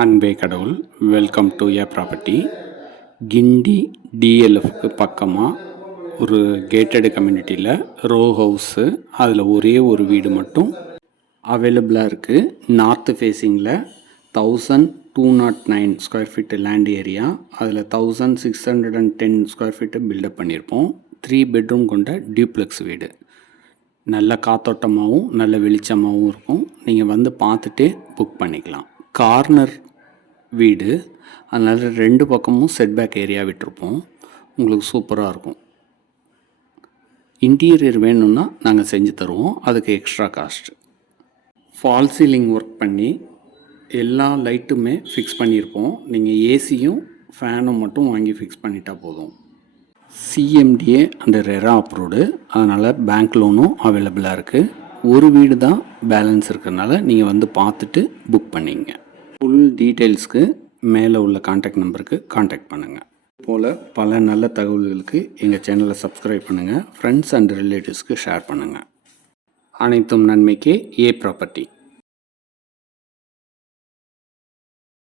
அன்பே கடவுள். Welcome to a property. Guindy டிஎல்எஃப்க்கு பக்கமாக ஒரு கேட்டடு கம்யூனிட்டியில் ரோ ஹவுஸு, அதில் ஒரே ஒரு வீடு மட்டும் அவைலபிளாக இருக்குது. நார்த்து ஃபேஸிங்கில் 1209 ஸ்கொயர் ஃபீட்டு லேண்ட் ஏரியா, அதில் 1610 ஸ்கொயர் ஃபீட்டு பில்டப் பண்ணியிருப்போம். 3 பெட்ரூம் கொண்ட டியூப்ளெக்ஸ் வீடு. நல்ல காத்தோட்டமாகவும் நல்ல வெளிச்சமாகவும் இருக்கும். நீங்கள் வந்து பார்த்துட்டே புக் பண்ணிக்கலாம். கார்னர் வீடு, அதனால் 2 பக்கமும் செட்பேக் ஏரியா விட்டுருப்போம். உங்களுக்கு சூப்பராக இருக்கும். இன்டீரியர் வேணும்னா நாங்கள் செஞ்சு தருவோம், அதுக்கு extra cost. Fall ceiling work பண்ணி எல்லா லைட்டுமே ஃபிக்ஸ் பண்ணியிருப்போம். நீங்கள் ஏசியும் ஃபேனும் மட்டும் வாங்கி ஃபிக்ஸ் பண்ணிட்டா போதும். சிஎம்டிஏ அண்ட் ரெரா அப்ரூவ்டு, அதனால் பேங்க் லோனும் அவைலபிளாக இருக்குது. ஒரு வீடு தான் பேலன்ஸ் இருக்கிறதுனால நீங்கள் வந்து பார்த்துட்டு புக் பண்ணிங்க. ஃபுல் டீட்டெயில்ஸ்க்கு மேலே உள்ள கான்டாக்ட் நம்பருக்கு கான்டாக்ட் பண்ணுங்கள். போல் பல நல்ல தகவல்களுக்கு எங்கள் சேனலை சப்ஸ்கிரைப் பண்ணுங்கள். ஃப்ரெண்ட்ஸ் அண்ட் ரிலேட்டிவ்ஸ்க்கு ஷேர் பண்ணுங்கள். அனைத்தும் நன்மைக்கே ஏ ப்ராப்பர்ட்டி.